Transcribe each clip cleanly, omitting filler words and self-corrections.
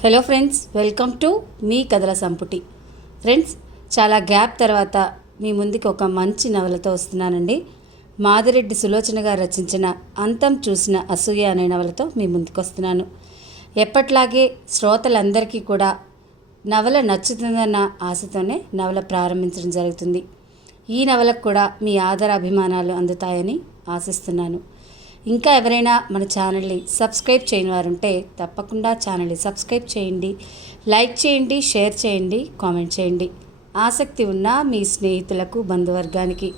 Hello friends, welcome to me కథల సంపుటి. Friends, చాలా గ్యాప్ తర్వాత మీ ముందుకు ఒక మంచి నవలతో వస్తున్నానండి. మాదిరెడ్డి సులోచన గారు రచించిన అంతం చూసిన అసూయ అనే నవలతో మీ ముందుకు వస్తున్నాను. ఎప్పట్లాగే శ్రోతలందరికీ కూడా నవల నచ్చుతుందన్న ఆశతోనే నవల ప్రారంభించడం జరుగుతుంది. ఈ నవలకు కూడా మీ ఆదర అభిమానాలు అందుతాయని ఆశిస్తున్నాను. ఇంకా ఎవరైనా మన ఛానల్ని సబ్స్క్రైబ్ చేయని వారు ఉంటే తప్పకుండా ఛానల్ని సబ్స్క్రైబ్ చేయండి, లైక్ చేయండి, షేర్ చేయండి, కామెంట్ చేయండి. ఆసక్తి ఉన్న మీ స్నేహితులకు, బంధువర్గానికి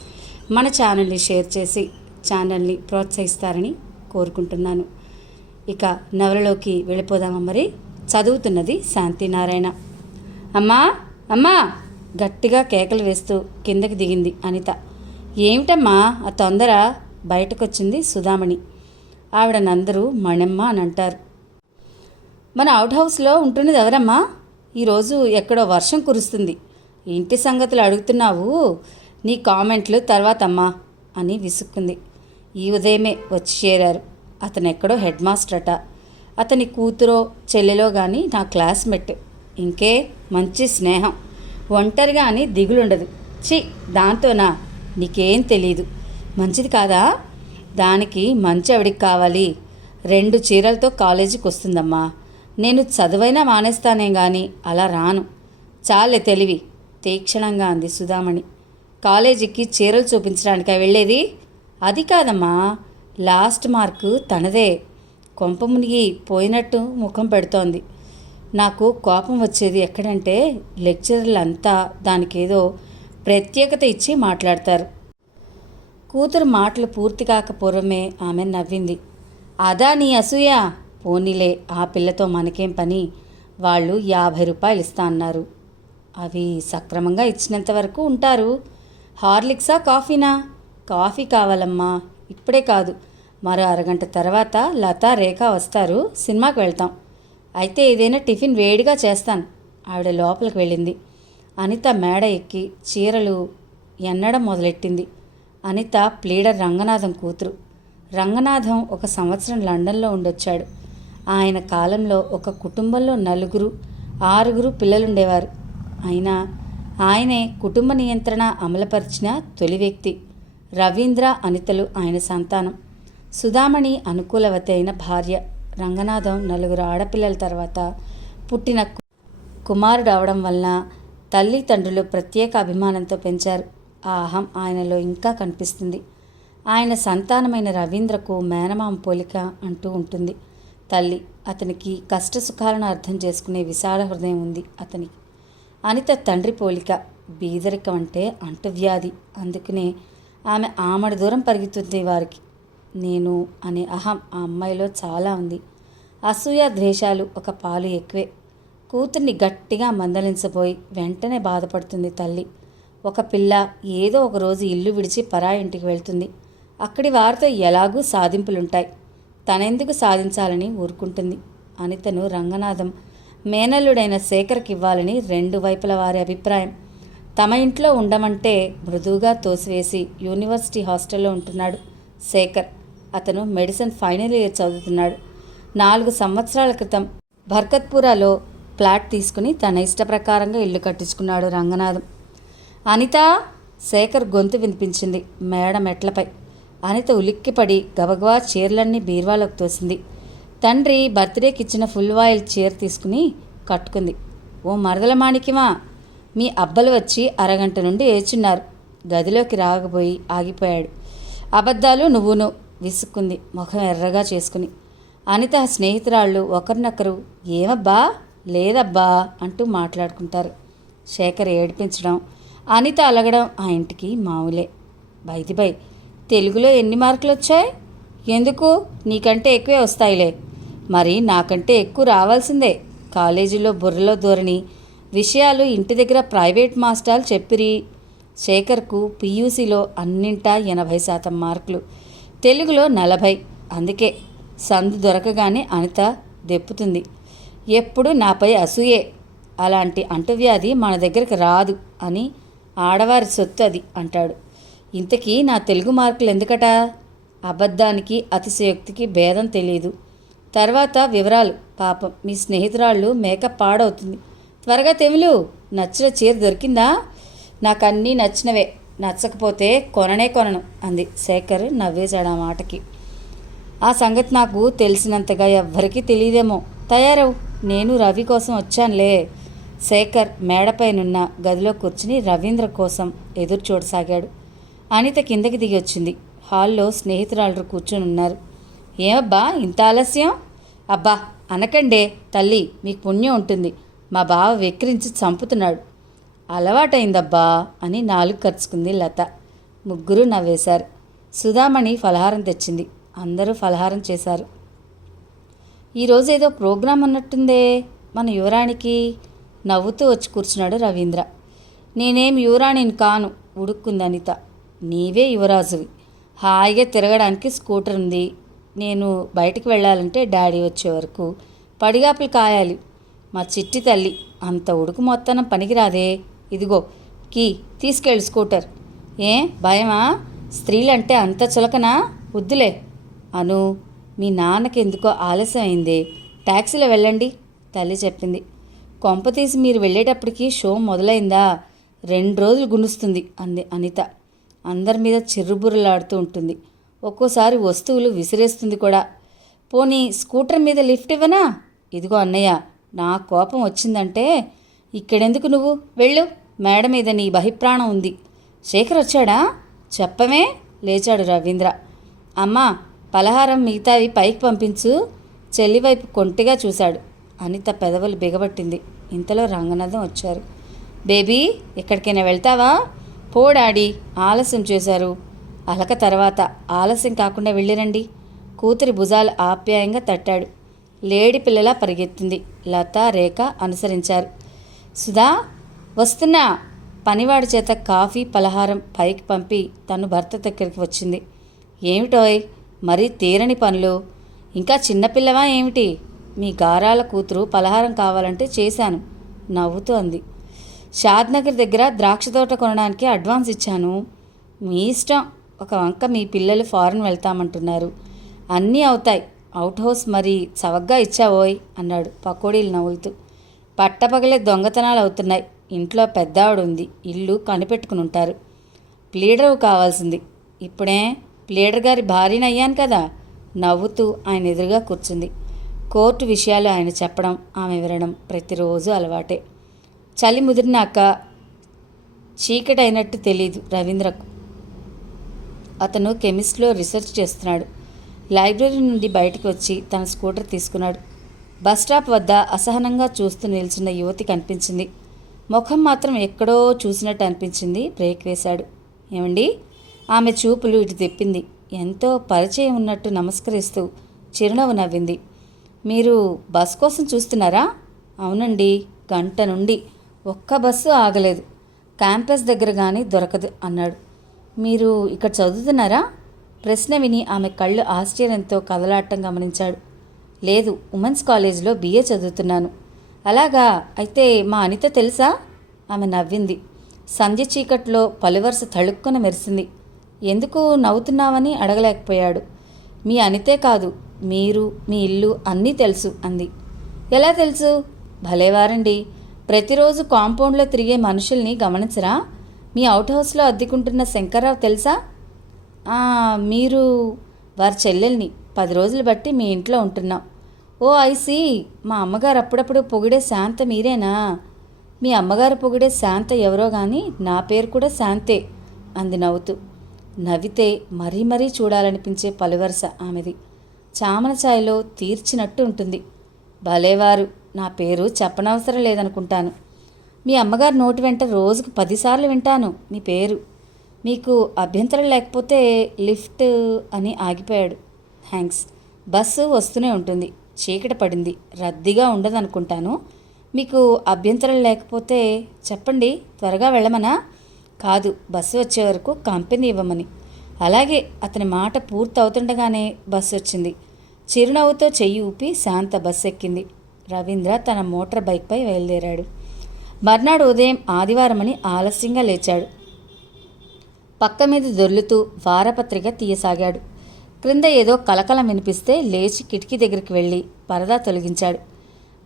మన ఛానల్ని షేర్ చేసి ఛానల్ని ప్రోత్సహిస్తారని కోరుకుంటున్నాను. ఇక నవలలోకి వెళ్ళిపోదామా? మరి చదువుతున్నది శాంతినారాయణ. అమ్మా అమ్మా గట్టిగా కేకలు వేస్తూ కిందకి దిగింది అనిత. ఏమిటమ్మా ఆ తొందర? బయటకొచ్చింది సుధామణి. ఆవిడనందరూ మణెమ్మ అని అంటారు. మన అవుట్ హౌస్లో ఉంటున్నది ఎవరమ్మా? ఈరోజు ఎక్కడో వర్షం కురుస్తుంది. ఇంటి సంగతులు అడుగుతున్నావు, నీ కామెంట్లు తర్వాత అమ్మా అని విసుక్కుంది. ఈ ఉదయమే వచ్చి చేరారు. అతను ఎక్కడో హెడ్ మాస్టర్ అట. అతని కూతురో చెల్లెలో కానీ నా క్లాస్మేట్. ఇంకే మంచి స్నేహం. ఒంటరిగా అని దిగులుండదు. చి, దాంతోనా? నీకేం తెలీదు. మంచిది కాదా? దానికి మంచి ఎవడికి కావాలి? 2 చీరలతో కాలేజీకి వస్తుందమ్మా. నేను చదువైనా మానేస్తానే గాని అలా రాను. చాలే తెలివి, తీక్షణంగా అంది సుధామణి. కాలేజీకి చీరలు చూపించడానికా వెళ్ళేది? అది కాదమ్మా, లాస్ట్ మార్కు తనదే. కొంప మునిగి పోయినట్టు ముఖం పెడుతోంది. నాకు కోపం వచ్చేది ఎక్కడంటే లెక్చరర్లంతా దానికేదో ప్రత్యేకత ఇచ్చి మాట్లాడతారు. కూతురు మాటలు పూర్తి కాక పూర్వమే ఆమె నవ్వింది. అదా నీ అసూయ? పోనీలే, ఆ పిల్లతో మనకేం పని? వాళ్ళు 50 రూపాయలు ఇస్తా అన్నారు. అవి సక్రమంగా ఇచ్చినంత వరకు ఉంటారు. హార్లిక్సా కాఫీనా? కాఫీ కావాలమ్మా. ఇప్పుడే కాదు, మరో అరగంట తర్వాత లతా, రేఖ వస్తారు. సినిమాకి వెళ్తాం. అయితే ఏదైనా టిఫిన్ వేడిగా చేస్తాను. ఆవిడ లోపలికి వెళ్ళింది. అనిత మేడ ఎక్కి చీరలు ఎన్నడం మొదలెట్టింది. అనిత ప్లీడర్ రంగనాథం కూతురు. రంగనాథం 1 సంవత్సరం లండన్లో ఉండొచ్చాడు. ఆయన కాలంలో ఒక కుటుంబంలో 4, 6 పిల్లలుండేవారు. అయినా ఆయనే కుటుంబ నియంత్రణ అమలుపరిచిన తొలి వ్యక్తి. రవీంద్ర, అనితలు ఆయన సంతానం. సుధామణి అనుకూలవతి అయిన భార్య. రంగనాథం 4 ఆడపిల్లల తర్వాత పుట్టిన కుమారుడు అవడం వలన తల్లిదండ్రులు ప్రత్యేక అభిమానంతో పెంచారు. ఆ అహం ఆయనలో ఇంకా కనిపిస్తుంది. ఆయన సంతానమైన రవీంద్రకు మేనమామ పోలిక అంటూ ఉంటుంది తల్లి. అతనికి కష్టసుఖాలను అర్థం చేసుకునే విశాల హృదయం ఉంది అతనికి. అనిత తండ్రి పోలిక. బీదరికం అంటే అంటువ్యాధి. అందుకనే ఆమె ఆమడ దూరం పరిగెత్తుంది వారికి. నేను అనే అహం ఆ అమ్మాయిలో చాలా ఉంది. అసూయ, ద్వేషాలు ఒక పాలు ఎక్కువే. కూతుర్ని గట్టిగా మందలించబోయి వెంటనే బాధపడుతుంది తల్లి. ఒక పిల్ల ఏదో ఒక రోజు ఇల్లు విడిచి పరాయి ఇంటికి వెళ్తుంది. అక్కడి వారితో ఎలాగూ సాధింపులుంటాయి. తనెందుకు సాధించాలని ఊరుకుంటుంది. అనితను రంగనాథం మేనల్లుడైన శేఖర్కి ఇవ్వాలని 2 వైపుల వారి అభిప్రాయం. తమ ఇంట్లో ఉండమంటే మృదువుగా తోసివేసి యూనివర్సిటీ హాస్టల్లో ఉంటున్నాడు శేఖర్. అతను మెడిసిన్ ఫైనల్ ఇయర్ చదువుతున్నాడు. 4 సంవత్సరాల క్రితం బర్కత్పురాలో ఫ్లాట్ తీసుకుని తన ఇష్ట ప్రకారంగా ఇల్లు కట్టించుకున్నాడు రంగనాథం. అనిత! శేఖర్ గొంతు వినిపించింది మేడ మెట్లపై. అనిత ఉలిక్కిపడి గబగబా చీరలన్నీ బీర్వాలోకి తోసింది. తండ్రి బర్త్డేకి ఇచ్చిన ఫుల్ వాయిల్ చీర తీసుకుని కట్టుకుంది. ఓ మరదల మాణిక్యమా, మీ అబ్బలు వచ్చి అరగంట నుండి ఏచున్నారు. గదిలోకి రాగబోయి ఆగిపోయాడు. అబద్ధాలు నువ్వును విసుక్కుంది ముఖం ఎర్రగా చేసుకుని. అనిత స్నేహితురాళ్ళు ఒకరినొకరు ఏమబ్బా, లేదబ్బా అంటూ మాట్లాడుకుంటారు. శేఖర్ ఏడిపించడం, అనిత అలగడం ఆ ఇంటికి మామూలే. బై తెలుగులో ఎన్ని మార్కులు వచ్చాయి? ఎందుకు, నీకంటే ఎక్కువే వస్తాయిలే. మరి నాకంటే ఎక్కువ రావాల్సిందే. కాలేజీలో బుర్రలో దూరని విషయాలు ఇంటి దగ్గర ప్రైవేట్ మాస్టర్లు చెప్పిరి. శేఖర్కు పీయూసీలో అన్నింటా 80% మార్కులు, తెలుగులో 40. అందుకే సందు దొరకగానే అనిత దెప్పుతుంది. ఎప్పుడు నాపై అసూయే. అలాంటి అంటువ్యాధి మన దగ్గరికి రాదు అని ఆడవారి సొత్తు అది అంటాడు. ఇంతకీ నా తెలుగు మార్కులు ఎందుకట? అబద్ధానికి అతిశయోక్తికి భేదం తెలియదు. తర్వాత వివరాలు. పాపం మీ స్నేహితురాళ్ళు మేకప్ పాడవుతుంది. త్వరగా తెములు. నచ్చిన చీర దొరికిందా? నాకన్నీ నచ్చినవే, నచ్చకపోతే కొననే కొనను అంది. శేఖర్ నవ్వేశాడు ఆ మాటకి. ఆ సంగతి నాకు తెలిసినంతగా ఎవ్వరికీ తెలియదేమో. తయారవు, నేను రవి కోసం వచ్చానులే. శేఖర్ మేడపైనున్న గదిలో కూర్చుని రవీంద్ర కోసం ఎదురు చూడసాగాడు. అనిత కిందకి దిగి వచ్చింది. హాల్లో స్నేహితురాళ్ళు కూర్చొని ఉన్నారు. ఏమబ్బా ఇంత ఆలస్యం? అబ్బా అనకండే తల్లి, మీకు పుణ్యం ఉంటుంది. మా బావ వెక్కిరించి చంపుతున్నాడు. అలవాటైందబ్బా అని నాలుగు ఖర్చుకుంది లత. ముగ్గురు నవ్వేశారు. సుధామణి ఫలహారం తెచ్చింది. అందరూ ఫలహారం చేశారు. ఈరోజు ఏదో ప్రోగ్రాం అన్నట్టుందే మన యువరాణికి. నవ్వుతూ వచ్చి కూర్చున్నాడు రవీంద్ర. నేనేం యువరాణిని కాను, ఉడుక్కుంది అనిత. నీవే యువరాజువి. హాయిగా తిరగడానికి స్కూటర్ ఉంది. నేను బయటికి వెళ్ళాలంటే డాడీ వచ్చే వరకు పడిగాపులు కాయాలి. మా చిట్టి తల్లి అంత ఉడుకు మొత్తానం పనికిరాదే. ఇదిగో కీ, తీసుకెళ్ళు స్కూటర్. ఏ భయమా? స్త్రీలంటే అంత చులకనా? వద్దులే అను. మీ నాన్నకి ఎందుకో ఆలస్యం అయిందే, ట్యాక్సీలో వెళ్ళండి తల్లి చెప్పింది. కొంప తీసి మీరు వెళ్ళేటప్పటికి షో మొదలైందా? 2 రోజులు గుణుస్తుంది అంది అనిత. అందరి మీద చిర్రుబుర్రలాడుతూ ఉంటుంది. ఒక్కోసారి వస్తువులు విసిరేస్తుంది కూడా. పోనీ స్కూటర్ మీద లిఫ్ట్ ఇవ్వనా? ఇదిగో అన్నయ్య, నా కోపం వచ్చిందంటే ఇక్కడెందుకు నువ్వు వెళ్ళు. మేడ మీద నీ బహిప్రాణం ఉంది. శేఖర్ వచ్చాడా? చెప్పమే లేచాడు రవీంద్ర. అమ్మా పలహారం మిగతావి పైకి పంపించు. చెల్లివైపు కొంటిగా చూశాడు. అనిత పెదవులు బిగబట్టింది. ఇంతలో రంగనాథం వచ్చారు. బేబీ ఎక్కడికైనా వెళ్తావా? పో డాడీ, ఆలస్యం చేశారు. అలక తర్వాత ఆలస్యం కాకుండా వెళ్ళిరండి. కూతురి భుజాలు ఆప్యాయంగా తట్టాడు. లేడి పిల్లలా పరిగెత్తింది. లత, రేఖ అనుసరించారు. సుధా వస్తున్నా. పనివాడి చేత కాఫీ పలహారం పైకి పంపి తను భర్త దగ్గరికి వచ్చింది. ఏమిటోయ్ మరీ తీరని పనులు. ఇంకా చిన్నపిల్లవా ఏమిటి? మీ గారాల కూతురు పలహారం కావాలంటే చేశాను నవ్వుతూ అంది. షాద్నగర్ దగ్గర ద్రాక్ష తోట కొనడానికి అడ్వాన్స్ ఇచ్చాను. మీ ఇష్టం. ఒక వంక మీ పిల్లలు ఫారెన్ వెళ్తామంటున్నారు. అన్నీ అవుతాయి. అవుట్ హౌస్ మరి చవగ్గా ఇచ్చావోయ్ అన్నాడు పకోడీలు నవ్వులుతూ. పట్టపగలే దొంగతనాలు అవుతున్నాయి. ఇంట్లో పెద్దావిడ ఉంది. ఇల్లు కనిపెట్టుకుని ఉంటారు. ప్లీడరు కావాల్సింది. ఇప్పుడే ప్లీడర్ గారి భార్యని అయ్యాను కదా. నవ్వుతూ ఆయన ఎదురుగా కూర్చుంది. కోర్టు విషయాలు ఆయన చెప్పడం, ఆమె వినడం ప్రతిరోజు అలవాటే. చలి ముదిరినాక చీకటైనట్టు తెలీదు రవీంద్రకు. అతను కెమిస్ట్రీలో రీసెర్చ్ చేస్తున్నాడు. లైబ్రరీ నుండి బయటికి వచ్చి తన స్కూటర్ తీసుకున్నాడు. బస్టాప్ వద్ద అసహనంగా చూస్తూ నిల్చున్న యువతి కనిపించింది. ముఖం మాత్రం ఎక్కడో చూసినట్టు అనిపించింది. బ్రేక్ వేశాడు. ఏమండి? ఆమె చూపులు ఇటు తిప్పింది. ఎంతో పరిచయం ఉన్నట్టు నమస్కరిస్తూ చిరునవ్వు నవ్వింది. మీరు బస్ కోసం చూస్తున్నారా? అవునండి, గంట నుండి ఒక్క బస్సు ఆగలేదు. క్యాంపస్ దగ్గర కానీ దొరకదు అన్నాడు. మీరు ఇక్కడ చదువుతున్నారా? ప్రశ్న విని ఆమె కళ్ళు ఆశ్చర్యంతో కదలాటం గమనించాడు. లేదు, ఉమెన్స్ కాలేజీలో BA చదువుతున్నాను. అలాగా, అయితే మా అనిత తెలుసా? ఆమె నవ్వింది. సంధ్య చీకట్లో పలువరుస తళుక్కున మెరిసింది. ఎందుకు నవ్వుతున్నావని అడగలేకపోయాడు. మీ అనితే కాదు, మీరు, మీ ఇల్లు అన్నీ తెలుసు అంది. ఎలా తెలుసు? భలేవారండి, ప్రతిరోజు కాంపౌండ్లో తిరిగే మనుషుల్ని గమనించరా? మీ అవుట్ హౌస్లో అద్దెకుంటున్న శంకర్రావు తెలుసా? మీరు వారి చెల్లెల్ని. 10 రోజులు బట్టి మీ ఇంట్లో ఉంటున్నాం. ఓ ఐసీ, మా అమ్మగారు అప్పుడప్పుడు పొగిడే శాంత మీరేనా? మీ అమ్మగారు పొగిడే శాంత ఎవరో కానీ నా పేరు కూడా శాంతే అంది నవ్వుతూ. నవ్వితే మరీ మరీ చూడాలనిపించే పలువరుస ఆమెది. చామన ఛాయలో తీర్చినట్టు ఉంటుంది. భలేవారు, నా పేరు చెప్పనవసరం లేదనుకుంటాను. మీ అమ్మగారు నోటి వెంట రోజుకు 10 సార్లు వింటాను మీ పేరు. మీకు అభ్యంతరం లేకపోతే లిఫ్ట్ అని ఆగిపోయాడు. థ్యాంక్స్. బస్సు వస్తూనే ఉంటుంది. చీకటి పడింది, రద్దీగా ఉండదనుకుంటాను. మీకు అభ్యంతరం లేకపోతే చెప్పండి, త్వరగా వెళ్ళమనా? కాదు, బస్సు వచ్చే వరకు కంపెనీ ఇవ్వమని. అలాగే. అతని మాట పూర్తవుతుండగానే బస్సు వచ్చింది. చిరునవ్వుతో చెయ్యి ఊపి శాంత బస్సు ఎక్కింది. రవీంద్ర తన మోటార్ బైక్పై బయలుదేరాడు. మర్నాడు ఉదయం ఆదివారమని ఆలస్యంగా లేచాడు. పక్క మీద దొర్లుతూ వారపత్రిక తీయసాగాడు. క్రింద ఏదో కలకలం వినిపిస్తే లేచి కిటికీ దగ్గరికి వెళ్ళి పరదా తొలగించాడు.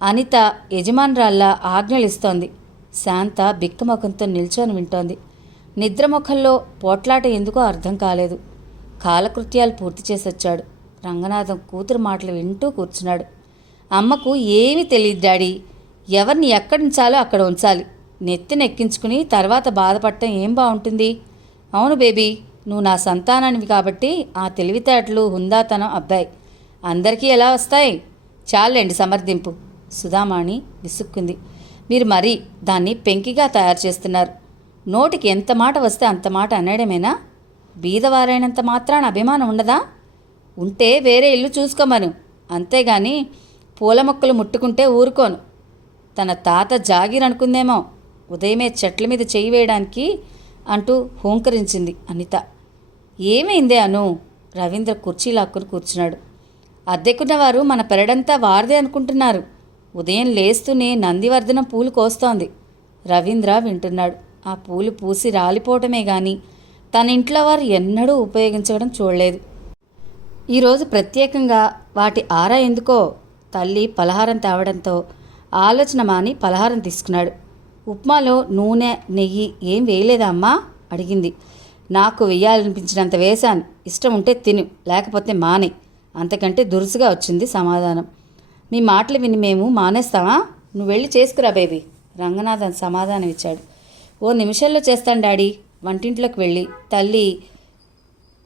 అనిత యజమానురాల్లా ఆజ్ఞలిస్తోంది. శాంత బిక్కముఖంతో నిల్చొని వింటోంది. నిద్రముఖంలో పోట్లాట ఎందుకో అర్థం కాలేదు. కాలకృత్యాలు పూర్తి చేసొచ్చాడు. రంగనాథం కూతురు మాటలు వింటూ కూర్చున్నాడు. అమ్మకు ఏమీ తెలియదు డాడీ. ఎవరిని ఎక్కడ ఉంచాలో అక్కడ ఉంచాలి. నెత్తినెక్కించుకుని తర్వాత బాధపడటం ఏం బాగుంటుంది? అవును బేబీ, నువ్వు నా సంతానానివి కాబట్టి ఆ తెలివితేటలు హుందాతనం అబ్బాయి అందరికీ ఎలా వస్తాయి? చాలండి సమర్థింపు. సుధామాణి విసుక్కుంది. మీరు మరీ దాన్ని పెంకిగా తయారు చేస్తున్నారు. నోటికి ఎంత మాట వస్తే అంత మాట అనడమేనా? బీదవారైనంత మాత్రాన అభిమానం ఉండదా? ఉంటే వేరే ఇల్లు చూసుకోమను. అంతేగాని పూల మొక్కలు ముట్టుకుంటే ఊరుకోను. తన తాత జాగీర్ అనుకుందేమో ఉదయమే చెట్ల మీద చేయి వేయడానికి అంటూ హూంకరించింది అనిత. ఏమైందే అను? రవీంద్ర కుర్చీ లాక్కుని కూర్చున్నాడు. అద్దెకున్నవారు మన పెరడంతా వారిదే అనుకుంటున్నారు. ఉదయం లేస్తూనే నందివర్ధనం పూలు కోస్తోంది. రవీంద్ర వింటున్నాడు. ఆ పూలు పూసి రాలిపోవటమే గాని తన ఇంట్లో వారు ఎన్నడూ ఉపయోగించడం చూడలేదు. ఈరోజు ప్రత్యేకంగా వాటి ఆరా ఎందుకో తల్లి పలహారం తేవడంతో ఆలోచన మాని పలహారం తీసుకున్నాడు. ఉప్మాలో నూనె నెయ్యి ఏం వేయలేదా అమ్మా? అడిగింది. నాకు వెయ్యాలనిపించినంత వేశాను. ఇష్టం ఉంటే తిను, లేకపోతే మానే. అంతకంటే దురుసుగా వచ్చింది సమాధానం. మీ మాటలు విని మేము మానేస్తావా? నువ్వు వెళ్ళి చేసుకురా బేబీ. రంగనాథన్ సమాధానం ఇచ్చాడు. ఓ నిమిషంలో చేస్తాను డాడీ. వంటింట్లోకి వెళ్ళి తల్లి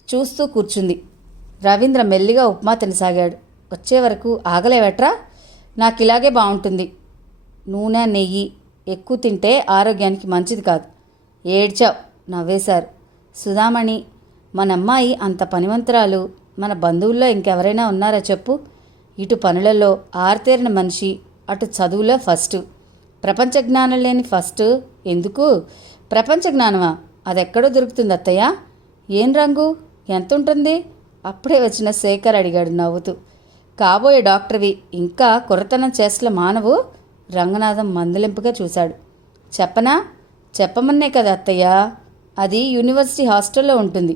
చూస్తూ కూర్చుంది. రవీంద్ర మెల్లిగా ఉప్మా తినసాగాడు. వచ్చే వరకు ఆగలేవట్రా? నాకు ఇలాగే బాగుంటుంది. నూనె నెయ్యి ఎక్కువ తింటే ఆరోగ్యానికి మంచిది కాదు. ఏడ్చావు. నవ్వేశారు. సుధామణి, మనమ్మాయి అంత పనివంతురాలు మన బంధువుల్లో ఇంకెవరైనా ఉన్నారా చెప్పు? ఇటు పనులలో ఆరితేరిన మనిషి, అటు చదువులో ఫస్ట్. ప్రపంచ జ్ఞానం లేని ఫస్ట్ ఎందుకు? ప్రపంచ జ్ఞానమా? అదెక్కడో దొరుకుతుంది అత్తయ్య. ఏం రంగు? ఎంత ఉంటుంది? అప్పుడే వచ్చిన శేఖర్ అడిగాడు నవ్వుతూ. కాబోయే డాక్టర్వి ఇంకా కుర్రతనం చేసల మానవు? రంగనాథం మందలింపుగా చూశాడు. చెప్పనా? చెప్పమన్నే కదా అత్తయ్య. అది యూనివర్సిటీ హాస్టల్లో ఉంటుంది.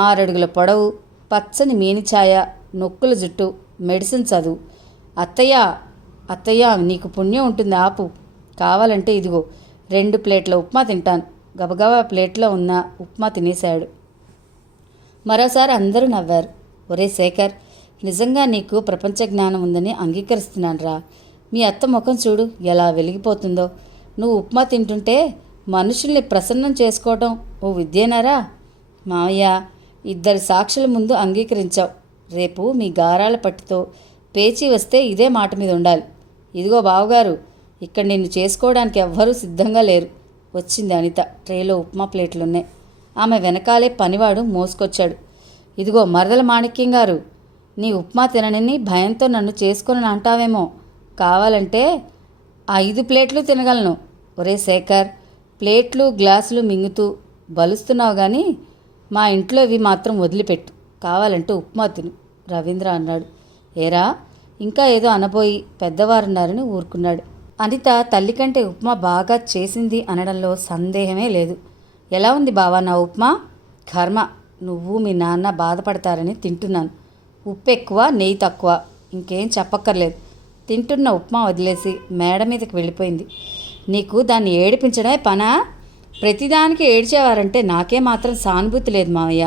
6 అడుగుల పొడవు, పచ్చని మేనిఛాయ, నొక్కుల జుట్టు, మెడిసిన్ చదువు. అత్తయ్య అత్తయ్య నీకు పుణ్యం ఉంటుంది. ఆపు. కావాలంటే ఇదిగో 2 ప్లేట్ల ఉప్మా తింటాను. గబగబా ప్లేట్లో ఉన్న ఉప్మా తినేశాడు. మరోసారి అందరూ నవ్వారు. ఒరే శేఖర్, నిజంగా నీకు ప్రపంచ జ్ఞానం ఉందని అంగీకరిస్తున్నానురా. మీ అత్త ముఖం చూడు ఎలా వెలిగిపోతుందో. నువ్వు ఉప్మా తింటుంటే మనుషుల్ని ప్రసన్నం చేసుకోవటం ఓ విద్యేనారా? మావయ్య, 2 సాక్షుల ముందు అంగీకరించావు. రేపు మీ గారాల పట్టుతో పేచీ వస్తే ఇదే మాట మీద ఉండాలి. ఇదిగో బావగారు, ఇక్కడ నిన్ను చేసుకోవడానికి ఎవ్వరూ సిద్ధంగా లేరు. వచ్చింది అనిత. ట్రేలో ఉప్మా ప్లేట్లున్నాయి. ఆమె వెనకాలే పనివాడు మోసుకొచ్చాడు. ఇదిగో మరదల మాణిక్యం గారు, నీ ఉప్మా తిననని భయంతో నన్ను చేసుకొని అంటావేమో. కావాలంటే 5 ప్లేట్లు తినగలను. ఒరే శేఖర్, ప్లేట్లు గ్లాసులు మింగుతూ బలుస్తున్నావు కానీ మా ఇంట్లో ఇవి మాత్రం వదిలిపెట్టు. కావాలంటే ఉప్మా తిను. రవీంద్ర అన్నాడు. ఏరా, ఇంకా ఏదో అనబోయి పెద్దవారున్నారని ఊరుకున్నాడు. అనిత తల్లి కంటే ఉప్మా బాగా చేసింది అనడంలో సందేహమే లేదు. ఎలా ఉంది బావా నా ఉప్మా? కర్మ, నువ్వు మీ నాన్న బాధపడతారని తింటున్నాను. ఉప్పు ఎక్కువ, నెయ్యి తక్కువ. ఇంకేం చెప్పక్కర్లేదు. తింటున్న ఉప్మా వదిలేసి మేడ మీదకి వెళ్ళిపోయింది. నీకు దాన్ని ఏడిపించడమే పనా? ప్రతిదానికి ఏడ్చేవారంటే నాకే మాత్రం సానుభూతి లేదు మావయ్య.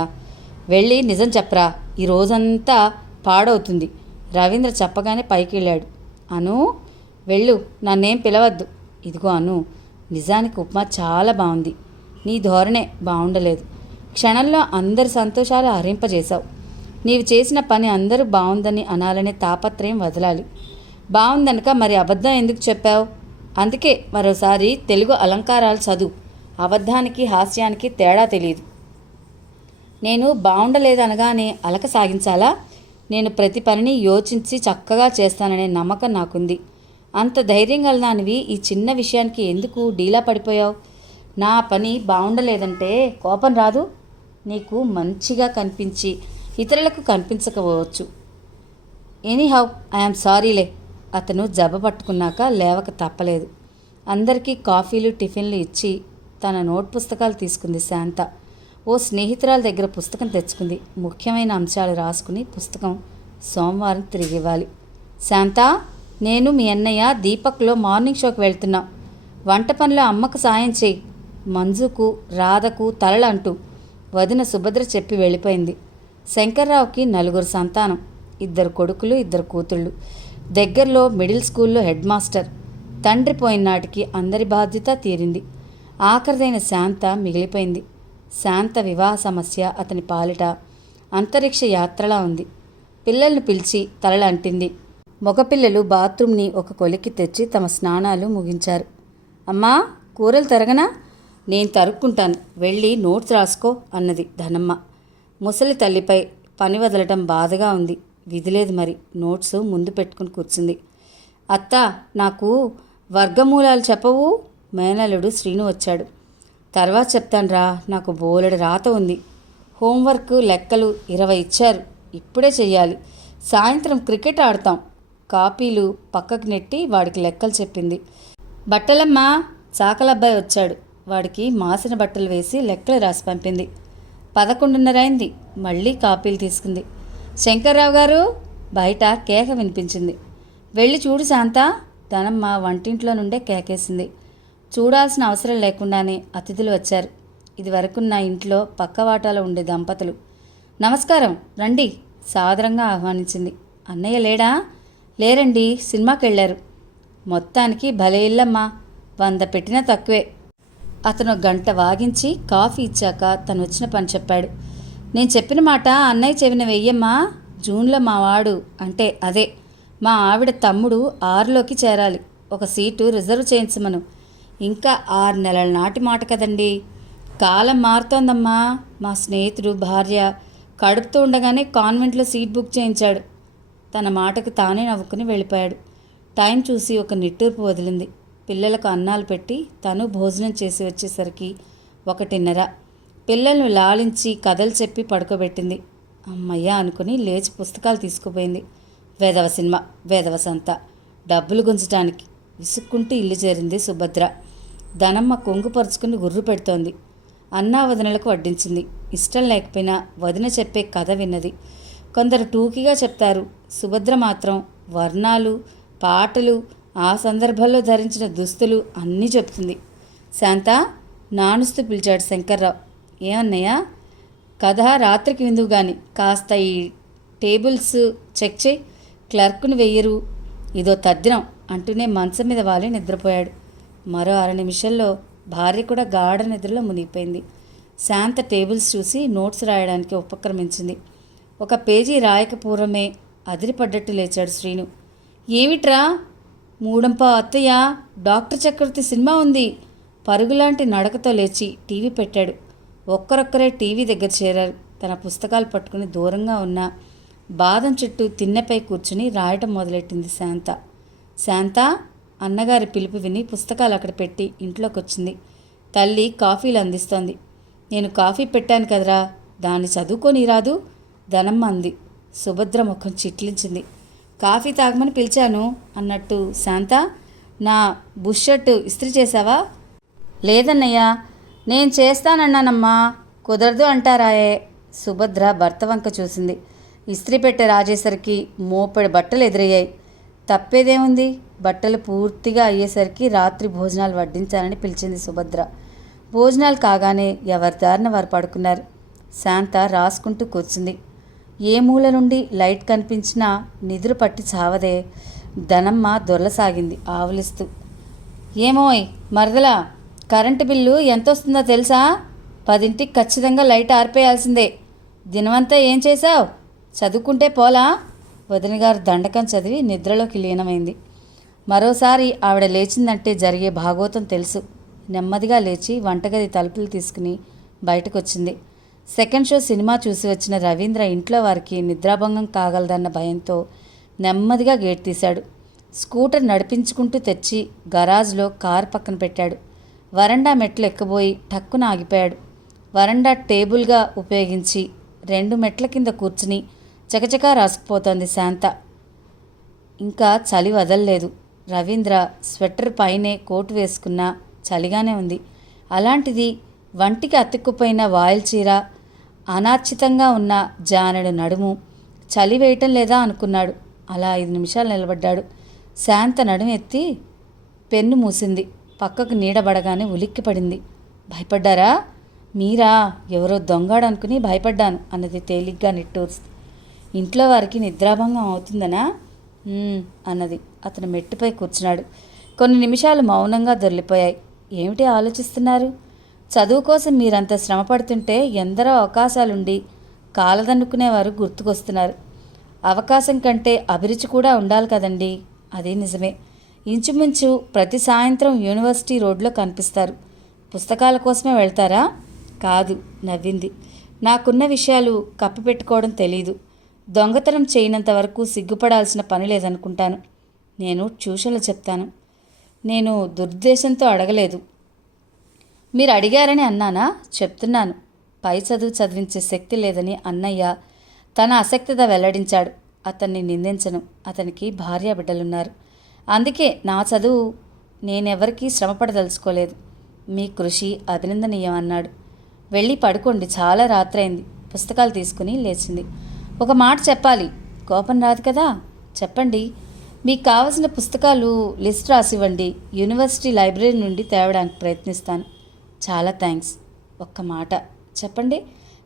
వెళ్ళి నిజం చెప్పరా, ఈ రోజంతా పాడవుతుంది. రవీంద్ర చెప్పగానే పైకి వెళ్ళాడు. అను, వెళ్ళు, నన్నేం పిలవద్దు. ఇదిగో అను, నిజానికి ఉప్మా చాలా బాగుంది. నీ ధోరణే బాగుండలేదు. క్షణంలో అందరి సంతోషాలు హరింపజేశావు. నీవు చేసిన పని అందరూ బాగుందని అనాలనే తాపత్రయం వదలాలి. బాగుందనక మరి అబద్ధం ఎందుకు చెప్పావు? అందుకే మరోసారి తెలుగు అలంకారాలు చదువు. అబద్ధానికి హాస్యానికి తేడా తెలియదు. నేను బాగుండలేదనగానే అలక సాగించాలా? నేను ప్రతి పనిని యోచించి చక్కగా చేస్తాననే నమ్మకం నాకుంది. అంత ధైర్యం గలదానివి ఈ చిన్న విషయానికి ఎందుకు డీలా పడిపోయావు? నా పని బాగుండలేదంటే కోపం రాదు? నీకు మంచిగా కనిపించి ఇతరులకు కనిపించకపోవచ్చు. Anyhow I'm సారీలే. అతను జబ్బ పట్టుకున్నాక లేవక తప్పలేదు. అందరికీ కాఫీలు టిఫిన్లు ఇచ్చి తన నోట్ పుస్తకాలు తీసుకుంది శాంత. ఓ స్నేహితురాల దగ్గర పుస్తకం తెచ్చుకుంది. ముఖ్యమైన అంశాలు రాసుకుని పుస్తకం సోమవారం తిరిగి ఇవ్వాలి. శాంత, నేను మీ అన్నయ్య దీపక్లో మార్నింగ్ షోకి వెళ్తున్నాం. వంట పనిలో అమ్మకు సాయం చేయి. మంజుకు, రాధకు తలలు అంటూ వదిన సుభద్ర చెప్పి వెళ్ళిపోయింది. శంకర్రావుకి 4 సంతానం. 2 కొడుకులు, 2 కూతుళ్ళు. దగ్గరలో మిడిల్ స్కూల్లో హెడ్ మాస్టర్. తండ్రి పోయిన నాటికి అందరి బాధ్యత తీరింది. ఆఖరిదైన శాంత మిగిలిపోయింది. శాంత వివాహ సమస్య అతని పాలిట అంతరిక్ష యాత్రలా ఉంది. పిల్లల్ని పిలిచి తలలంటింది. మగపిల్లలు బాత్రూమ్ని ఒక కొలికి తెచ్చి తమ స్నానాలు ముగించారు. అమ్మా, కూరలు తరగనా? నేను తరుక్కుంటాను, వెళ్ళి నోట్స్ రాసుకో అన్నది ధనమ్మ. ముసలి తల్లిపై పని వదలటం బాధగా ఉంది. విధిలేదు మరి. నోట్స్ ముందు పెట్టుకుని కూర్చుంది. అత్త, నాకు వర్గమూలాలు చెప్పవు? మేనల్లుడు శ్రీను వచ్చాడు. తర్వాత చెప్తానురా, నాకు బోలెడు రాత ఉంది. హోంవర్క్ లెక్కలు 20 ఇచ్చారు, ఇప్పుడే చెయ్యాలి. సాయంత్రం క్రికెట్ ఆడతాం. కాపీలు పక్కకు నెట్టి వాడికి లెక్కలు చెప్పింది. బట్టలమ్మా, చాకలబ్బాయి వచ్చాడు. వాడికి మాసిన బట్టలు వేసి లెక్కలు రాసి పంపింది. 11:30 అయింది. మళ్ళీ కాపీలు తీసుకుంది. శంకర్రావు గారు, బయట కేక వినిపించింది. వెళ్ళి చూడు శాంత. ధనమ్మ వంటింట్లో నుండే కేకేసింది. చూడాల్సిన అవసరం లేకుండానే అతిథులు వచ్చారు. ఇది వరకున్న ఇంట్లో పక్కవాటాలో ఉండే దంపతులు. నమస్కారం, రండి సాదరంగా ఆహ్వానించింది. అన్నయ్య లేడా? లేరండి, సినిమాకి వెళ్ళారు. మొత్తానికి భలే ఇల్లమ్మా, 100 పెట్టినా తక్కువే. అతను గంట వాగించి కాఫీ ఇచ్చాక తను వచ్చిన పని చెప్పాడు. నేను చెప్పిన మాట అన్నయ్య చెవిన వెయ్యమ్మా. జూన్లో మా వాడు, అంటే అదే మా ఆవిడ తమ్ముడు 6లోకి చేరాలి. ఒక సీటు రిజర్వ్ చేయించమను. ఇంకా 6 నెలల నాటి మాట కదండి. కాలం మారుతోందమ్మా. మా స్నేహితుడు భార్య కడుపుతూ ఉండగానే కాన్వెంట్లో సీట్ బుక్ చేయించాడు. తన మాటకు తానే నవ్వుకుని వెళ్ళిపోయాడు. టైం చూసి ఒక నిట్టూర్పు వదిలింది. పిల్లలకు అన్నాలు పెట్టి తను భోజనం చేసి వచ్చేసరికి 1:30. పిల్లలను లాలించి కథలు చెప్పి పడుకోబెట్టింది. అమ్మయ్య అనుకుని లేచి పుస్తకాలు తీసుకుపోయింది. వేదవ సినిమా, వేదవ సంత, డబ్బులు గుంజటానికి. విసుక్కుంటూ ఇల్లు చేరింది సుభద్ర. ధనమ్మ కొంగుపరుచుకుని గుర్రు పెడుతోంది. అన్నా వదినలకు వడ్డించింది. ఇష్టం లేకపోయినా వదిన చెప్పే కథ విన్నది. కొందరు టూకీగా చెప్తారు. సుభద్ర మాత్రం వర్ణాలు, పాటలు, ఆ సందర్భంలో ధరించిన దుస్తులు అన్నీ చెప్తుంది. శాంత, నానుస్తూ పిలిచాడు శంకర్రావు. ఏమన్నయ్యా? కథ రాత్రికి విందువు గాని, కాస్త ఈ టేబుల్స్ చెక్ చేయి. క్లర్క్ను వెయ్యరు. ఇదో తద్దినం అంటూనే మంచం మీద వాలి నిద్రపోయాడు. మరో 6 నిమిషాల్లో భార్య కూడా గాఢ నిద్రలో మునిగిపోయింది. శాంత టేబుల్స్ చూసి నోట్స్ రాయడానికి ఉపక్రమించింది. ఒక పేజీ రాయక పూర్వమే అదిరిపడ్డట్టు లేచాడు శ్రీను. ఏమిట్రా? 3:15 అత్తయ్య, డాక్టర్ చక్రవర్తి సినిమా ఉంది. పరుగులాంటి నడకతో లేచి టీవీ పెట్టాడు. ఒక్కరొక్కరే టీవీ దగ్గర చేరారు. తన పుస్తకాలు పట్టుకుని దూరంగా ఉన్న బాదం చెట్టు తిన్నెపై కూర్చుని రాయటం మొదలెట్టింది శాంత. శాంత, అన్నగారి పిలుపు విని పుస్తకాలు అక్కడ పెట్టి ఇంట్లోకి వచ్చింది. తల్లి కాఫీలు అందిస్తోంది. నేను కాఫీ పెట్టాను కదరా, దాన్ని చదువుకొని రాదు? ధనమ్మ అంది. సుభద్ర ముఖం చిట్లించింది. కాఫీ తాగమని పిలిచాను అన్నట్టు. శాంత, నా బుష్ షర్టు ఇస్త్రీ చేశావా? లేదన్నయ్యా, నేను చేస్తానన్నానమ్మా. కుదరదు అంటారాయే. సుభద్ర భర్త వంక చూసింది. ఇస్త్రీ పెట్టే రాజేసరికి మోపెడు బట్టలు ఎదురయ్యాయి. తప్పేదేముంది? బట్టలు పూర్తిగా అయ్యేసరికి రాత్రి భోజనాలు వడ్డించాలని పిలిచింది సుభద్ర. భోజనాలు కాగానే ఎవరి దారిన వారు పడుకున్నారు. శాంత రాసుకుంటూ కూర్చుంది. ఏ మూల నుండి లైట్ కనిపించినా నిద్ర పట్టి చావదే. ధనమ్మ దొరలసాగింది ఆవులిస్తూ. ఏమోయ్ మరదలా, కరెంటు బిల్లు ఎంత వస్తుందో తెలుసా? 10ంటికి ఖచ్చితంగా లైట్ ఆర్పేయాల్సిందే. దినమంతా ఏం చేశావు? చదువుకుంటే పోలా? వదినగారు దండకం చదివి నిద్రలోకి లీనమైంది. మరోసారి ఆవిడ లేచిందంటే జరిగే భాగోతం తెలుసు. నెమ్మదిగా లేచి వంటగది తలుపులు తీసుకుని బయటకొచ్చింది. సెకండ్ షో సినిమా చూసి వచ్చిన రవీంద్ర ఇంట్లో వారికి నిద్రాభంగం కాగలదన్న భయంతో నెమ్మదిగా గేట్ తీశాడు. స్కూటర్ నడిపించుకుంటూ తెచ్చి గరాజ్లో కారు పక్కన పెట్టాడు. వరండా మెట్లు ఎక్కబోయి టక్కున ఆగిపోయాడు. వరండా టేబుల్గా ఉపయోగించి 2 మెట్ల కింద కూర్చుని చకచకా రాసుకుపోతోంది శాంత. ఇంకా చలి వదల్లేదు. రవీంద్ర స్వెటర్ పైనే కోటు వేసుకున్నా చలిగానే ఉంది. అలాంటిది వంటికి అతుక్కుపోయిన వాయిల్ చీర, అనార్చితంగా ఉన్న జానెడు నడుము. చలి వేయటం లేదా అనుకున్నాడు. అలా 5 నిమిషాలు నిలబడ్డాడు. శాంత నడుము ఎత్తి పెన్ను మూసింది. పక్కకు నీడబడగానే ఉలిక్కిపడింది. భయపడ్డారా? మీరా? ఎవరో దొంగాడు అనుకుని భయపడ్డాను అన్నది తేలిగ్గా నిట్టూర్చి. ఇంట్లో వారికి నిద్రాభంగం అవుతుందనా? అన్నది. అతను మెట్టుపై కూర్చున్నాడు. కొన్ని నిమిషాలు మౌనంగా దొర్లిపోయాయి. ఏమిటి ఆలోచిస్తున్నారు? చదువు కోసం మీరంత శ్రమ పడుతుంటే ఎందరో అవకాశాలుండి కాలదన్నుకునేవారు గుర్తుకొస్తున్నారు. అవకాశం కంటే అభిరుచి కూడా ఉండాలి కదండి. అదే నిజమే. ఇంచుమించు ప్రతి సాయంత్రం యూనివర్సిటీ రోడ్లో కనిపిస్తారు. పుస్తకాల కోసమే వెళ్తారా? కాదు, నవ్వింది. నాకున్న విషయాలు కప్పిపెట్టుకోవడం తెలీదు. దొంగతనం చేయనంత వరకు సిగ్గుపడాల్సిన పని లేదనుకుంటాను. నేను ట్యూషన్లు చెప్తాను. నేను దురుద్దేశంతో అడగలేదు. మీరు అడిగారని అన్నానా? చెప్తున్నాను. పై చదువు చదివించే శక్తి లేదని అన్నయ్య తన ఆసక్తిత వెల్లడించాడు. అతన్ని నిందించను. అతనికి భార్యాబిడ్డలున్నారు. అందుకే నా చదువు నేనెవరికీ శ్రమపడదలుచుకోలేదు. మీ కృషి అభినందనీయం అన్నాడు. వెళ్ళి పడుకోండి, చాలా రాత్రైంది. పుస్తకాలు తీసుకుని లేచింది. ఒక మాట చెప్పాలి. కోపం రాదు కదా? చెప్పండి. మీకు కావలసిన పుస్తకాలు లిస్ట్ రాసివ్వండి. యూనివర్సిటీ లైబ్రరీ నుండి తేవడానికి ప్రయత్నిస్తాను. చాలా థ్యాంక్స్. ఒక్క మాట చెప్పండి.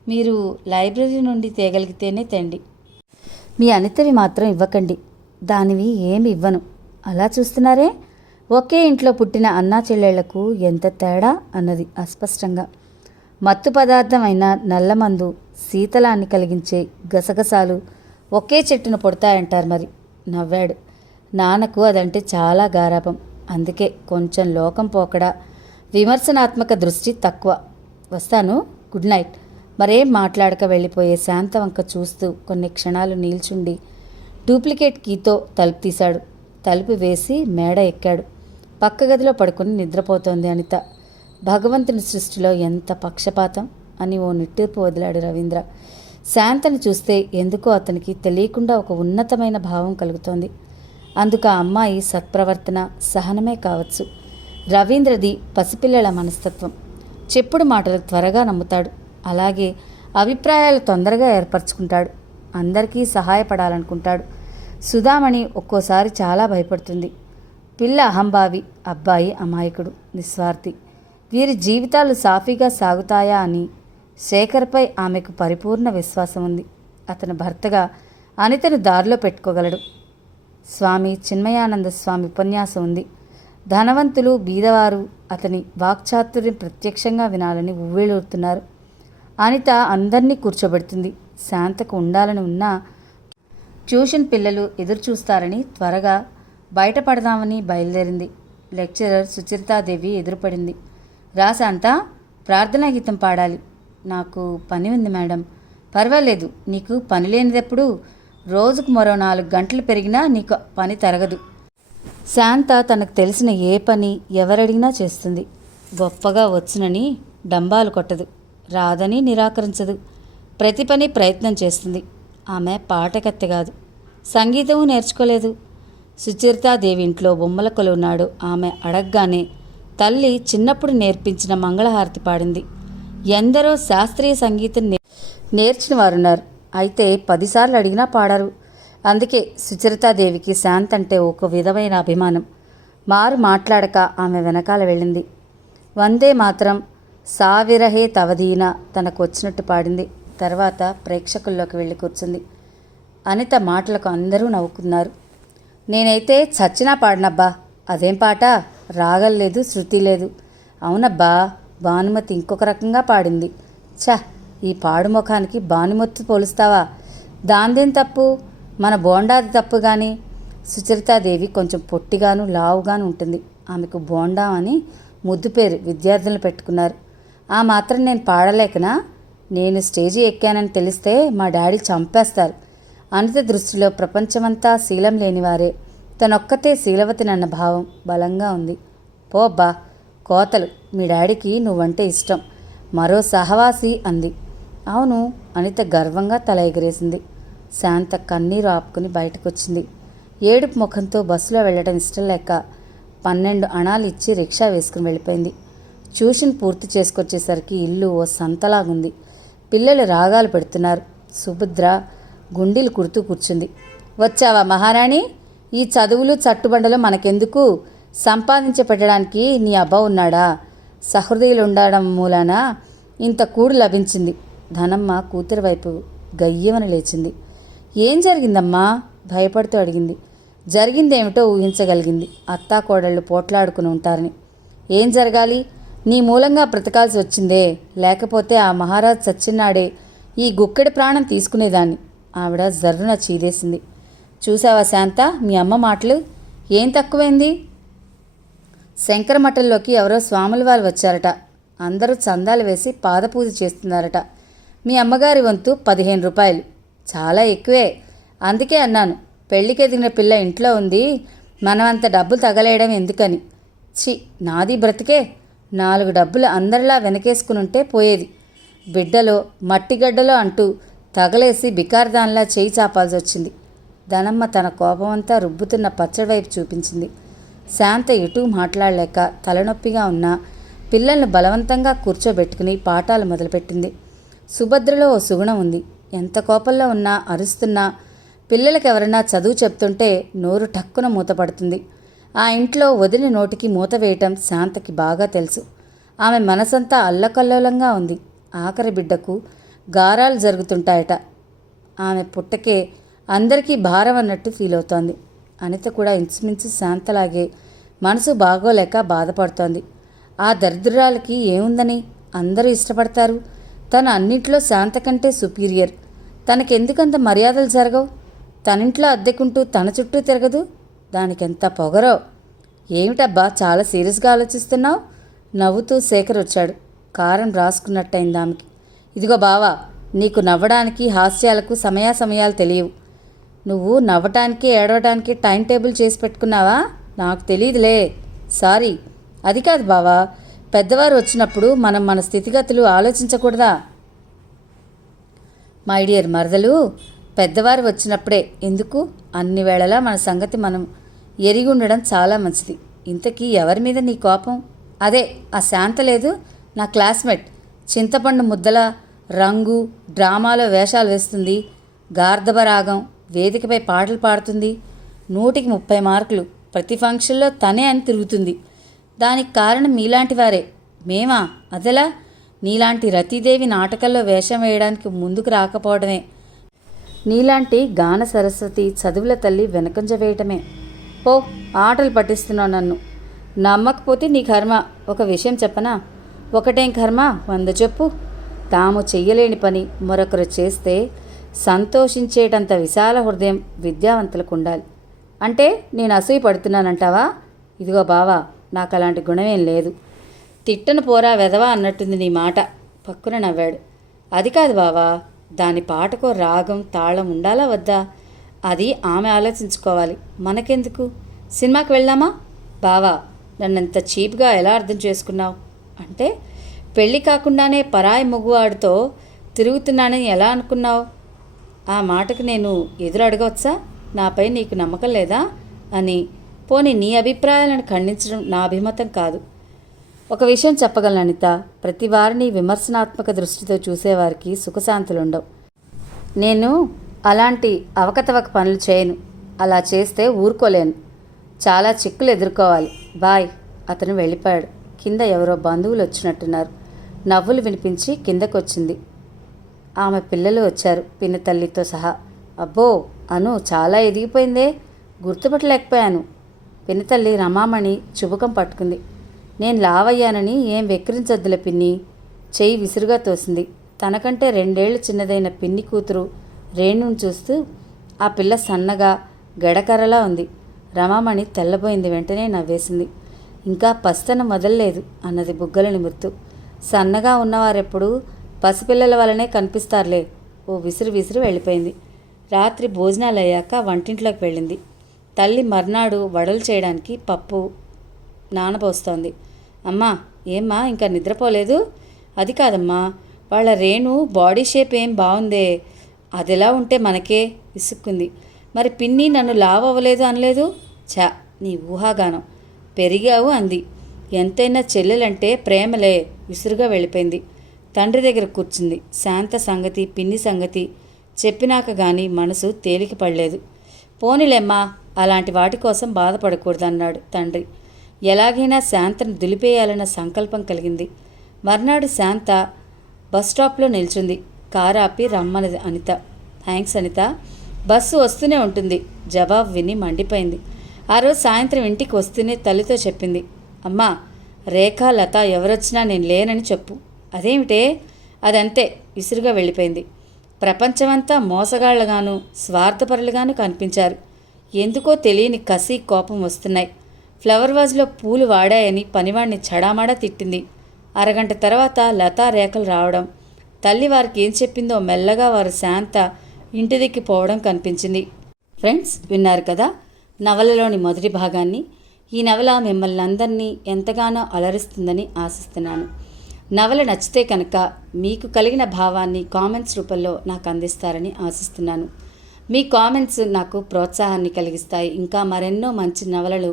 మీరు లైబ్రరీ నుండి తేగలిగితేనే తేండి. మీ అనితవి మాత్రం ఇవ్వకండి. దానివి ఏమి ఇవ్వను. అలా చూస్తున్నారే? ఒకే ఇంట్లో పుట్టిన అన్నా చెల్లెళ్లకు ఎంత తేడా అన్నది అస్పష్టంగా. మత్తు పదార్థం అయిన నల్లమందు, శీతలాన్ని కలిగించే గసగసాలు ఒకే చెట్టును పొడతాయంటారు మరి. నవ్వాడు. నాన్నకు అదంటే చాలా గారాబం. అందుకే కొంచెం లోకం పోకడా, విమర్శనాత్మక దృష్టి తక్కువ. వస్తాను. Good night. మరేం మాట్లాడక వెళ్ళిపోయే శాంత వంక చూస్తూ కొన్ని క్షణాలు నిల్చుండి డూప్లికేట్ కీతో తలుపు తీశాడు. తలుపు వేసి మేడ ఎక్కాడు. పక్క గదిలో పడుకుని నిద్రపోతోంది అనిత. భగవంతుని సృష్టిలో ఎంత పక్షపాతం అని ఓ నిట్టూర్పు వదిలాడు రవీంద్ర. శాంతని చూస్తే ఎందుకో అతనికి తెలియకుండా ఒక ఉన్నతమైన భావం కలుగుతోంది. అందుకు ఆ అమ్మాయి సత్ప్రవర్తన, సహనమే కావచ్చు. రవీంద్రది పసిపిల్లల మనస్తత్వం. చెప్పుడు మాటలు త్వరగా నమ్ముతాడు. అలాగే అభిప్రాయాలు తొందరగా ఏర్పరచుకుంటాడు. అందరికీ సహాయపడాలనుకుంటాడు. సుధామణి ఒక్కోసారి చాలా భయపడుతుంది. పిల్ల అహంభావి, అబ్బాయి అమాయకుడు, నిస్వార్థి. వీరి జీవితాలు సాఫీగా సాగుతాయా అని శేఖర్పై ఆమెకు పరిపూర్ణ విశ్వాసం ఉంది. అతని భర్తగా అనితను దారిలో పెట్టుకోగలడు. స్వామి చిన్మయానంద స్వామి ఉపన్యాసం ఉంది. ధనవంతులు, బీదవారు అతని వాక్చాతుర్యం ప్రత్యక్షంగా వినాలని ఉవ్వేళూరుతున్నారు. అనిత అందరినీ కూర్చోబెడుతుంది. శాంతకు ఉండాలని ఉన్నా ట్యూషన్ పిల్లలు ఎదురుచూస్తారని త్వరగా బయటపడదామని బయలుదేరింది. లెక్చరర్ సుచరితాదేవి ఎదురుపడింది. రా శాంత, ప్రార్థనా గీతం పాడాలి. నాకు పని ఉంది మేడం. పర్వాలేదు, నీకు పని లేనిదెప్పుడు? రోజుకు మరో 4 గంటలు పెరిగినా నీకు పని తరగదు. శాంత తనకు తెలిసిన ఏ పని ఎవరడిగినా చేస్తుంది. గొప్పగా వచ్చునని డంబాలు కొట్టదు, రాదని నిరాకరించదు. ప్రతి పని ప్రయత్నం చేస్తుంది. ఆమె పాటకత్తె కాదు, సంగీతము నేర్చుకోలేదు. సుచరితాదేవి ఇంట్లో బొమ్మల కొలువునాడు ఆమె అడగగానే తల్లి చిన్నప్పుడు నేర్పించిన మంగళహారతి పాడింది. ఎందరో శాస్త్రీయ సంగీతం నేర్చిన వారున్నారు. అయితే 10 సార్లు అడిగినా పాడరు. అందుకే సుచరితాదేవికి శాంత అంటే ఒక విధమైన అభిమానం. మారు మాట్లాడక ఆమె వెనకాల వెళ్ళింది. వందే మాత్రం, సావిరహే తవదీన తనకు వచ్చినట్టు పాడింది. తర్వాత ప్రేక్షకుల్లోకి వెళ్ళి కూర్చుంది. అనిత మాటలకు అందరూ నవ్వుకున్నారు. నేనైతే చచ్చినా పాడినబ్బా. అదేం పాట? రాగం లేదు, శృతి లేదు. అవునబ్బా, భానుమతి ఇంకొక రకంగా పాడింది. ఛ, ఈ పాడు ముఖానికి భానుమతి పోలుస్తావా? దాందేం తప్పు? మన బోండాది తప్పు కానీ. సుచరితాదేవి కొంచెం పొట్టిగాను లావుగాను ఉంటుంది. ఆమెకు బోండా అని ముద్దు పేరు విద్యార్థులను పెట్టుకున్నారు. ఆ మాత్రం నేను పాడలేకనా? నేను స్టేజి ఎక్కానని తెలిస్తే మా డాడీ చంపేస్తారు. అనిత దృష్టిలో ప్రపంచమంతా శీలం లేనివారే. తనొక్కతే శీలవతినన్న భావం బలంగా ఉంది. పోబ్బా, కోతలు. మీ డాడీకి నువ్వంటే ఇష్టం. మరో సహవాసి అంది. అవును, అనిత గర్వంగా తల ఎగిరేసింది. శాంత కన్నీరు ఆపుకుని బయటకొచ్చింది. ఏడుపు ముఖంతో బస్సులో వెళ్ళడం ఇష్టం లేక 12 అణాలు ఇచ్చి రిక్షా వేసుకుని వెళ్ళిపోయింది. ట్యూషన్ పూర్తి చేసుకొచ్చేసరికి ఇల్లు ఓ సంతలాగుంది. పిల్లలు రాగాలు పెడుతున్నారు. సుభద్ర గుండీలు కుడుతూ కూర్చుంది. వచ్చావా మహారాణి? ఈ చదువులు చట్టుబండలు మనకెందుకు? సంపాదించి పెట్టడానికి నీ అబ్బా ఉన్నాడా? సహృదయులు ఉండడం మూలాన ఇంత కూడు లభించింది. ధనమ్మ కూతురి వైపు గయ్యమని లేచింది. ఏం జరిగిందమ్మా? భయపడుతూ అడిగింది. జరిగిందేమిటో ఊహించగలిగింది. అత్తాకోడళ్ళు పోట్లాడుకుని ఉంటారని. ఏం జరగాలి? నీ మూలంగా బ్రతకాల్సి వచ్చిందే. లేకపోతే ఆ మహారాజు చచ్చినాడే ఈ గుక్కెడి ప్రాణం తీసుకునేదాన్ని. ఆవిడ జర్రున చీదేసింది. చూసావా శాంత, మీ అమ్మ మాటలు? ఏం తక్కువైంది? శంకరమఠంలోకి ఎవరో స్వాముల వారు వచ్చారట. అందరూ చందాలు వేసి పాదపూజ చేస్తున్నారట. మీ అమ్మగారి వంతు 15 రూపాయలు. చాలా ఎక్కువే. అందుకే అన్నాను, పెళ్ళికి ఎదిగిన పిల్ల ఇంట్లో ఉంది, మనమంత డబ్బులు తగలేయడం ఎందుకని. ఛీ, నాది బ్రతికే. 4 డబ్బులు అందరిలా వెనకేసుకునుంటే పోయేది. బిడ్డలో మట్టిగడ్డలో అంటూ తగలేసి బికార్దాన్లా చేయి చాపాల్సి వచ్చింది. ధనమ్మ తన కోపమంతా రుబ్బుతున్న పచ్చడి వైపు చూపించింది. శాంత ఎటూ మాట్లాడలేక తలనొప్పిగా ఉన్నా పిల్లల్ని బలవంతంగా కూర్చోబెట్టుకుని పాఠాలు మొదలుపెట్టింది. సుభద్రలో ఓ సుగుణం ఉంది. ఎంత కోపంలో ఉన్నా అరుస్తున్నా పిల్లలకి ఎవరైనా చదువు చెప్తుంటే నోరు టక్కున మూతపడుతుంది. ఆ ఇంట్లో వదిలి నోటికి మూత వేయటం శాంతకి బాగా తెలుసు. ఆమె మనసంతా అల్లకల్లోలంగా ఉంది. ఆఖరి బిడ్డకు గారాలు జరుగుతుంటాయట. ఆమె పుట్టకే అందరికీ భారం అన్నట్టు ఫీల్ అవుతోంది. అనిత కూడా ఇంచుమించు శాంతలాగే మనసు బాగోలేక బాధపడుతోంది. ఆ దరిద్రురాలకి ఏముందని అందరూ ఇష్టపడతారు. తను అన్నింట్లో శాంత కంటే సుపీరియర్. తనకెందుకంత మర్యాదలు జరగవు? తనింట్లో అద్దెకుంటూ తన చుట్టూ తిరగదు. దానికెంత పొగరో. ఏమిటబ్బా చాలా సీరియస్గా ఆలోచిస్తున్నావు? నవ్వుతూ శేఖర్ వచ్చాడు. కారం రాసుకున్నట్టయింది ఆమెకి. ఇదిగో బావా, నీకు నవ్వడానికి హాస్యాలకు సమయాలు తెలియవు. నువ్వు నవ్వటానికి ఏడవటానికి టైం టేబుల్ చేసి పెట్టుకున్నావా? నాకు తెలియదులే. సారీ. అది కాదు బావా, పెద్దవారు వచ్చినప్పుడు మనం మన స్థితిగతులు ఆలోచించకూడదా? మై డియర్ మరదలు, పెద్దవారు వచ్చినప్పుడే ఎందుకు, అన్ని వేళలా మన సంగతి మనం ఎరిగి ఉండడం చాలా మంచిది. ఇంతకీ ఎవరి మీద నీ కోపం? అదే ఆ శాంత లేదు, నా క్లాస్మేట్. చింతపండు ముద్దల రంగు, డ్రామాలో వేషాలు వేస్తుంది, గార్ధబ రాగం, వేదికపై పాటలు పాడుతుంది, 100కి 30 మార్కులు, ప్రతి ఫంక్షన్లో తనే అని తిరుగుతుంది. దానికి కారణం మీలాంటి వారే. మేమా? అదెలా? నీలాంటి రతీదేవి నాటకాల్లో వేషం వేయడానికి ముందుకు రాకపోవడమే. నీలాంటి గాన సరస్వతి చదువుల తల్లి వెనకంజ వేయటమే. పో, ఆటలు పట్టిస్తున్నావు నన్ను. నమ్మకపోతే నీ కర్మ. ఒక విషయం చెప్పనా? ఒకటేం కర్మ 100 చెప్పు. తాము చెయ్యలేని పని మరొకరు చేస్తే సంతోషించేటంత విశాల హృదయం విద్యావంతులకు ఉండాలి. అంటే నేను అసూయ పడుతున్నానంటావా? ఇదిగో బావా, నాకు అలాంటి గుణమేం లేదు. తిట్టను పోరా వెధవా అన్నట్టుంది నీ మాట. పక్కున నవ్వాడు. అది కాదు బావా, దాని పాటకో రాగం తాళం ఉండాలా వద్దా? అది ఆమె ఆలోచించుకోవాలి. మనకెందుకు? సినిమాకి వెళ్దామా? బావా, నన్నంత చీప్గా ఎలా అర్థం చేసుకున్నావు? అంటే పెళ్ళి కాకుండానే పరాయి మగువాడితో తిరుగుతున్నానని ఎలా అనుకున్నావు? ఆ మాటకు నేను ఎదురు అడగవచ్చా? నాపై నీకు నమ్మకం లేదా అని. పోనీ నీ అభిప్రాయాలను ఖండించడం నా అభిమతం కాదు. ఒక విషయం చెప్పగలను అనిత, ప్రతి వారిని విమర్శనాత్మక దృష్టితో చూసేవారికి సుఖశాంతులుండవు. నేను అలాంటి అవకతవక పనులు చేయను. అలా చేస్తే ఊరుకోలేను. చాలా చిక్కులు ఎదుర్కోవాలి. బాయ్. అతను వెళ్ళిపోయాడు. కింద ఎవరో బంధువులు వచ్చినట్టున్నారు. నవ్వులు వినిపించి కిందకొచ్చింది. ఆమె పిల్లలు వచ్చారు, పిన్నతల్లితో సహా. అబ్బో, అను చాలా ఎదిగిపోయిందే, గుర్తుపట్టలేకపోయాను. పిన్నతల్లి రమామణి చుబుకం పట్టుకుంది. నేను లావయ్యానని ఏం వెక్కిరించొద్దులే పిన్ని. చెయ్యి విసురుగా తోసింది. తనకంటే 2 ఏళ్లు చిన్నదైన పిన్ని కూతురు రేణుని చూస్తూ ఆ పిల్ల సన్నగా గడకరలా ఉంది. రమామణి తెల్లబోయింది. వెంటనే నవ్వేసింది. ఇంకా పస్తన మొదల్లేదు అన్నది బుగ్గల నిమురుతూ. సన్నగా ఉన్నవారెప్పుడు పసిపిల్లల వలనే కనిపిస్తారులే. ఓ విసిరి వెళ్ళిపోయింది. రాత్రి భోజనాలు అయ్యాక వంటింట్లోకి వెళ్ళింది. తల్లి మర్నాడు వడలు చేయడానికి పప్పు నానబోస్తోంది. అమ్మా, ఏమ్మా ఇంకా నిద్రపోలేదు? అది కాదమ్మా, వాళ్ళ రేణు బాడీ షేప్ ఏం బాగుందే, అదెలా ఉంటే మనకే విసుక్కుంది. మరి పిన్ని నన్ను లావ్ అవ్వలేదు అనలేదు? ఛా, నీ ఊహాగానం. పెరిగావు అంది. ఎంతైనా చెల్లెలంటే ప్రేమలే విసురుగా వెళ్ళిపోయింది. తండ్రి దగ్గర కూర్చుంది. శాంత సంగతి, పిన్ని సంగతి చెప్పినాక గాని మనసు తేలిక పడలేదు. పోనీలేమ్మా, అలాంటి వాటి కోసం బాధపడకూడదన్నాడు తండ్రి. ఎలాగైనా శాంతను దులిపేయాలన్న సంకల్పం కలిగింది. మర్నాడు శాంత బస్ స్టాప్లో నిల్చుంది. కారు ఆపి రమ్మన్నది అనిత. థ్యాంక్స్ అనిత, బస్సు వస్తూనే ఉంటుంది. జవాబు విని మండిపోయింది. ఆ రోజు సాయంత్రం ఇంటికి వస్తూనే తల్లితో చెప్పింది. అమ్మా, రేఖా, లత ఎవరొచ్చినా నేను లేనని చెప్పు. అదేమిటే? అదంతే విసురుగా వెళ్ళిపోయింది. ప్రపంచమంతా మోసగాళ్లుగాను స్వార్థపరులుగాను కనిపించారు. ఎందుకో తెలియని కసి, కోపం వస్తున్నాయి. ఫ్లవర్ వాజ్లో పూలు వాడాయని పనివాడిని చడామాడా తిట్టింది. అరగంట తర్వాత లతా, రేఖలు రావడం, తల్లి వారికి ఏం చెప్పిందో మెల్లగా వారు శాంత ఇంటి దిక్కి పోవడం కనిపించింది. ఫ్రెండ్స్, విన్నారు కదా నవలలోని మొదటి భాగాన్ని. ఈ నవల మిమ్మల్ని అందరినీ ఎంతగానో అలరిస్తుందని ఆశిస్తున్నాను. నవల నచ్చితే కనుక మీకు కలిగిన భావాన్ని కామెంట్స్ రూపంలో నాకు అందిస్తారని ఆశిస్తున్నాను. మీ కామెంట్స్ నాకు ప్రోత్సాహాన్ని కలిగిస్తాయి. ఇంకా మరెన్నో మంచి నవలలు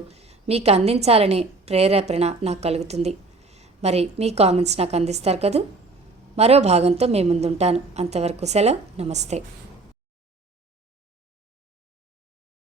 మీకు అందించాలనే ప్రేరేపణ నాకు కలుగుతుంది. మరి మీ కామెంట్స్ నాకు అందిస్తారు కదూ. మరో భాగంతో మీ ముందుంటాను. అంతవరకు సెలవు. నమస్తే.